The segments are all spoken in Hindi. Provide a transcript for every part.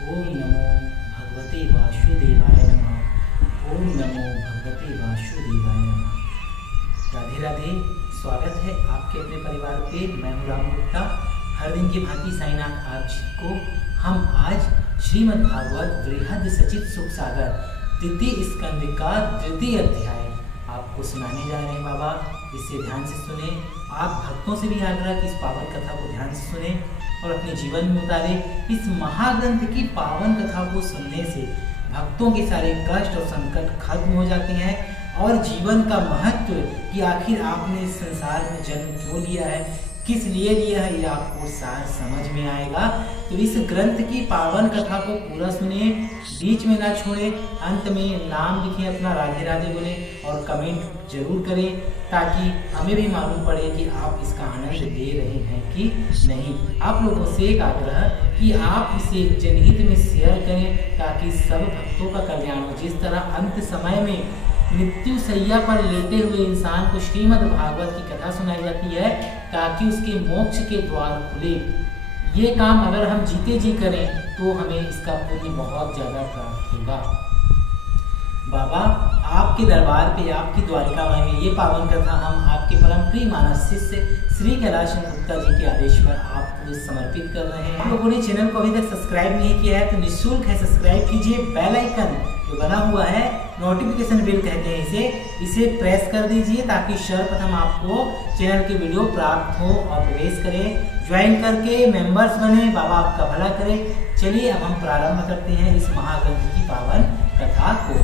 ओम नमो भगवते वासुदेवाय नमः। ओम नमो भगवते वासुदेवाय नमः। राधे राधे। स्वागत है आपके अपने परिवार पे। मैं हूँ राम गुप्ता। हर दिन की भांति साईनाथ आप जी को हम आज श्रीमद् भागवत वृहद सचित सुख सागर द्वितीय स्कंद का द्वितीय अध्याय आपको सुनाने जा रहे हैं। बाबा इसे ध्यान से सुने। आप भक्तों से भी आग्रह कि इस पावन कथा को ध्यान से सुने और अपने जीवन में उतारे। इस महाग्रंथ की पावन कथा को सुनने से भक्तों के सारे कष्ट और संकट खत्म हो जाते हैं और जीवन का महत्व कि आखिर आपने इस संसार में जन्म क्यों लिया है, किस लिए लिया है, ये आपको सार समझ में आएगा। तो इस ग्रंथ की पावन कथा को पूरा सुने, बीच में ना छोड़े। अंत में नाम लिखें अपना, राधे राधे बोले और कमेंट जरूर करें ताकि हमें भी मालूम पड़े कि आप इसका आनंद ले रहे हैं कि नहीं। आप लोगों से एक आग्रह कि आप इसे जनहित में शेयर करें ताकि सब भक्तों का कल्याण हो। जिस तरह अंत समय में मृत्यु सैया पर लेटे हुए इंसान को श्रीमद् भागवत की कथा सुनाई जाती है ताकि उसके मोक्ष के द्वार खुले। ये काम अगर हम जीते जी करें तो हमें इसका पुण्य बहुत ज्यादा प्राप्त होगा। बाबा आपके दरबार पे, आपकी द्वारिका में ये पावन कथा हम आपके परम प्रिय मानस शिष्य श्री कैलाश गुप्ता जी के आदेश पर आपको समर्पित कर रहे हैं। आप लोगों ने चैनल को अभी तक सब्सक्राइब नहीं किया है तो निःशुल्क है, सब्सक्राइब कीजिए। बेल आइकन जो बना हुआ है, नोटिफिकेशन बेल कहते हैं इसे प्रेस कर दीजिए ताकि सर्वप्रथम आपको चैनल की वीडियो प्राप्त हो और प्रवेश करें। ज्वाइन करके मेंबर्स बने, बाबा आपका भला करे। चलिए अब हम प्रारंभ करते हैं इस महाग्रंथ की पावन कथा को।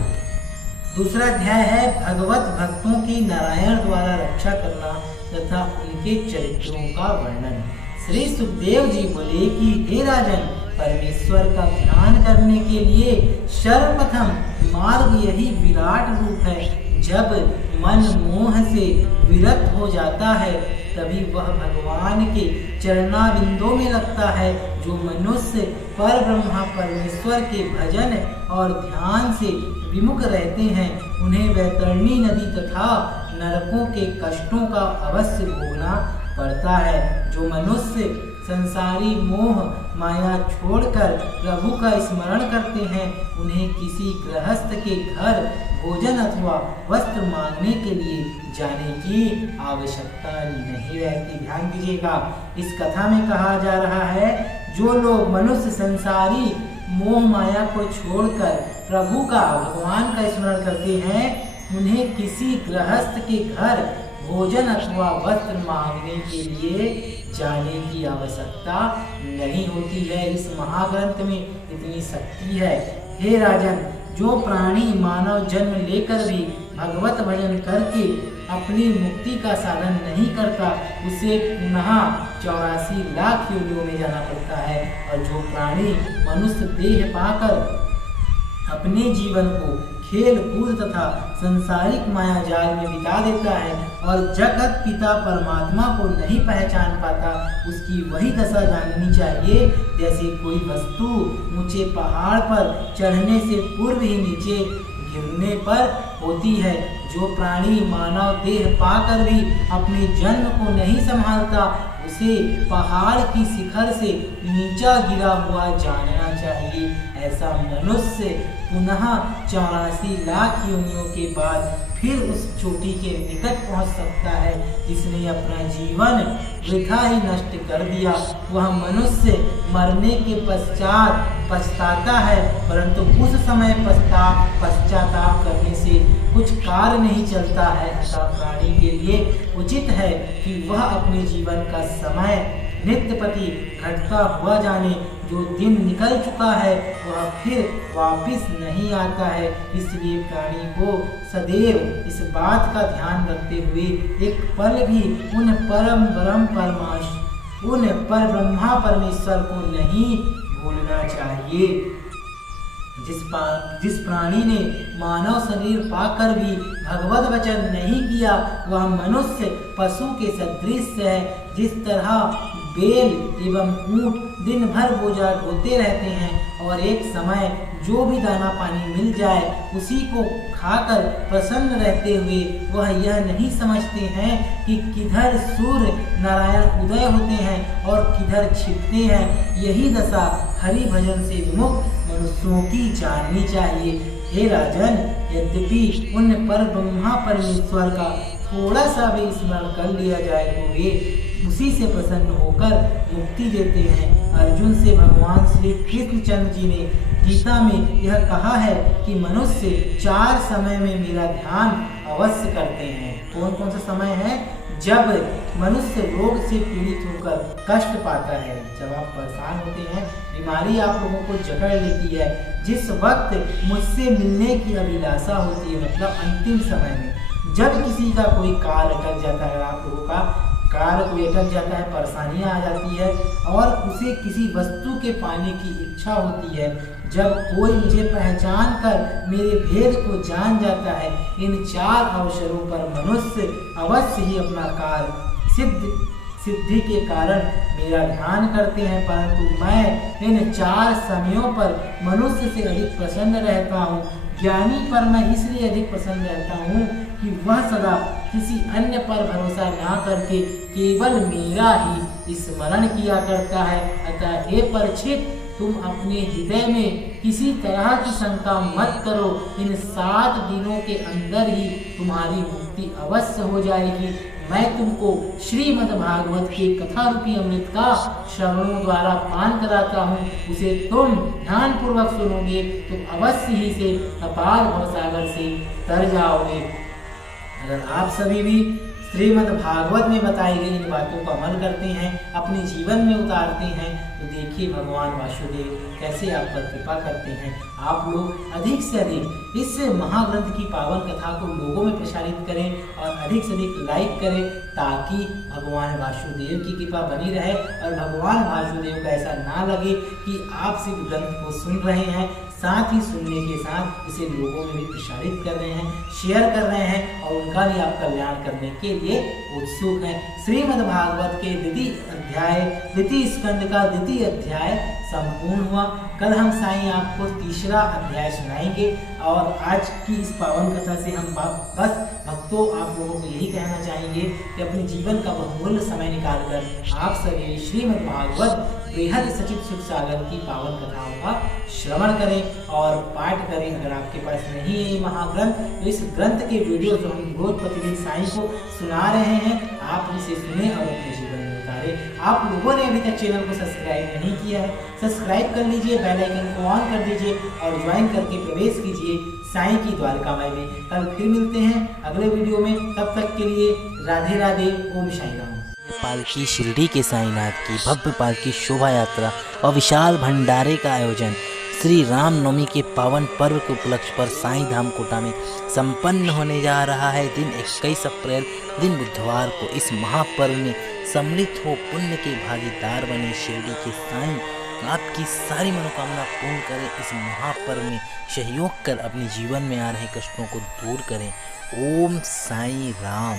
दूसरा अध्याय है भगवत भक्तों की नारायण द्वारा रक्षा करना तथा उनके चरित्रों का वर्णन। श्री सुखदेव जी बोले कि हे राजन, परमेश्वर का ध्यान करने के लिए सर्वप्रथम मार्ग यही विराट रूप है। जब मन मोह से विरक्त हो जाता है तभी वह भगवान के चरणाबिंदों में लगता है। जो मनुष्य पर ब्रह्मा परमेश्वर के भजन और ध्यान से विमुख रहते हैं उन्हें वैतरणी नदी तथा नरकों के कष्टों का अवश्य भोगना पड़ता है। जो मनुष्य संसारी मोह माया छोड़कर प्रभु का स्मरण करते हैं उन्हें किसी गृहस्थ के घर भोजन अथवा वस्त्र मांगने के लिए जाने की आवश्यकता नहीं रहती। ध्यान दीजिएगा, इस कथा में कहा जा रहा है जो लोग मनुष्य संसारी मोह माया को छोड़कर प्रभु का, भगवान का स्मरण करते हैं उन्हें किसी गृहस्थ के घर भोजन अथवा वस्त्र मांगने के लिए जाने की आवश्यकता नहीं होती है। इस महाग्रंथ में इतनी शक्ति है। हे राजन, जो प्राणी मानव जन्म लेकर भी भगवत भजन करके अपनी मुक्ति का साधन नहीं करता उसे पुनः 84 लाख योनियों में जाना पड़ता है। और जो प्राणी मनुष्य देह पाकर अपने जीवन को खेल कूद तथा संसारिक माया जाल में बिता देता है और जगत पिता परमात्मा को नहीं पहचान पाता उसकी वही दशा जाननी चाहिए जैसे कोई वस्तु ऊंचे पहाड़ पर चढ़ने से पूर्व ही नीचे गिरने पर होती है। जो प्राणी मानव देह पाकर भी अपने जन्म को नहीं संभालता उसे पहाड़ की शिखर से नीचा गिरा हुआ जानना चाहिए। ऐसा मनुष्य पुनः 84 लाख योनियों के बाद फिर उस चोटी के निकट पहुंच सकता है जिसने अपना जीवन वृथा ही नष्ट कर दिया। वह मनुष्य मरने के पश्चात पछताता है परंतु उस समय पश्चाताप करने से कुछ कार्य नहीं चलता है। ऐसा प्राणी के लिए उचित है कि वह अपने जीवन का समय नित्यपति घटता हुआ जाने। जो दिन निकल चुका है वह फिर वापिस नहीं आता है। इसलिए प्राणी को सदैव इस बात का ध्यान रखते हुए एक पल भी उन पर ब्रह्मा परमेश्वर को नहीं भूलना चाहिए। जिस प्राणी ने मानव शरीर पाकर भी भगवत वचन नहीं किया वह मनुष्य पशु के सदृश है। जिस तरह बेल एवं ऊंट दिन भर बोझा ढोते रहते हैं और एक समय जो भी दाना पानी मिल जाए उसी को खाकर प्रसन्न रहते हुए वह यह नहीं समझते हैं कि किधर सूर्य नारायण उदय होते हैं और किधर छिपते हैं। यही दशा हरि भजन से विमुख मनुष्यों की जाननी चाहिए। हे राजन, यद्यपि उन पर ब्रह्मा परमेश्वर का थोड़ा सा भी स्मरण कर लिया जाए तो वे उसी से प्रसन्न होकर मुक्ति देते हैं। अर्जुन से भगवान श्री कृष्णचंद्र जी ने गीता में यह कहा है कि मनुष्य 4 समय में मेरा ध्यान अवश्य करते हैं। कौन कौन सा समय है? जब मनुष्य रोग से पीड़ित होकर कष्ट पाता है, जब आप परेशान होते हैं, बीमारी आप लोगों को जकड़ लेती है, जिस वक्त मुझसे मिलने की अभिलाषा होती है, मतलब अंतिम समय में, जब किसी का कोई कार्य अटक जाता है, आप लोगों का कार्य कोई अटक जाता है, परेशानियां आ जाती है और उसे किसी वस्तु के पाने की इच्छा होती है, जब कोई मुझे पहचान कर मेरे भेद को जान जाता है, इन 4 अवसरों पर मनुष्य अवश्य ही अपना कार्य सिद्धि के कारण मेरा ध्यान करते हैं। परंतु मैं इन 4 समयों पर मनुष्य से अधिक प्रसन्न रहता हूँ। ज्ञानी पर मैं इसलिए अधिक प्रसन्न रहता हूँ कि वह सदा किसी अन्य पर भरोसा ना करके केवल मेरा ही स्मरण किया करता है। अतः हे परीक्षित, तुम अपने हृदय में किसी तरह की शंका मत करो। इन 7 दिनों के अंदर ही तुम्हारी मुक्ति अवश्य हो जाएगी। मैं तुमको श्रीमद् भागवत के कथा रूपी अमृत का श्रवणों द्वारा पान कराता हूँ। उसे तुम ध्यान पूर्वक सुनोगे तो अवश्य ही से अपार भवसागर से तर जाओगे। अगर आप सभी भी श्रीमद् भागवत में बताई गई इन बातों का अमल करते हैं, अपने जीवन में उतारते हैं, तो देखिए भगवान वासुदेव कैसे आप पर कृपा करते हैं। आप लोग अधिक से अधिक इस महाग्रंथ की पावन कथा को लोगों में प्रसारित करें और अधिक से अधिक लाइक करें, ताकि भगवान वासुदेव की कृपा बनी रहे और भगवान वासुदेव को ऐसा ना लगे कि आप सिर्फ ग्रंथ को सुन रहे हैं, साथ ही सुनने के साथ इसे लोगों में भी प्रसारित कर रहे हैं, शेयर कर रहे हैं और उनका भी आप कल्याण करने के लिए उत्सुक हैं। श्रीमद् भागवत के द्वितीय स्कंद का द्वितीय अध्याय संपूर्ण हुआ। कल हम साईं आपको तीसरा अध्याय सुनाएंगे और आज की इस पावन कथा से हम बस भक्तों आप लोगों को यही कहना चाहेंगे कि अपने जीवन का बहुमूल्य समय निकालकर आप सभी श्रीमद् भागवत बेहद सचित सुख सागर की पावन कथाओं का श्रवण करें और पाठ करें। अगर आपके पास नहीं है ये महाग्रंथ, तो इस ग्रंथ के वीडियो जो हम रोज प्रतिदिन साईं को सुना रहे हैं, आप इसे सुने और अपने जीवन में उतारें। आप लोगों ने अभी तक चैनल को सब्सक्राइब नहीं किया है, सब्सक्राइब कर लीजिए, बेल आइकन को ऑन कर दीजिए और ज्वाइन करके प्रवेश कीजिए साईं की द्वारकामाई में। कल फिर मिलते हैं अगले वीडियो में, तब तक के लिए राधे राधे, ओम साईं राम। पालकी शिरडी के साईनाथ की भव्य पालकी शोभा यात्रा और विशाल भंडारे का आयोजन श्री राम नवमी के पावन पर्व के उपलक्ष्य पर साईं धाम कोटा में संपन्न होने जा रहा है। दिन 21 अप्रैल दिन बुधवार को इस महापर्व में सम्मिलित हो पुण्य के भागीदार बने शिरडी के साईं आपकी सारी मनोकामना पूर्ण करें। इस महापर्व में सहयोग कर अपने जीवन में आ रहे कष्टों को दूर करें। ओम साईं राम।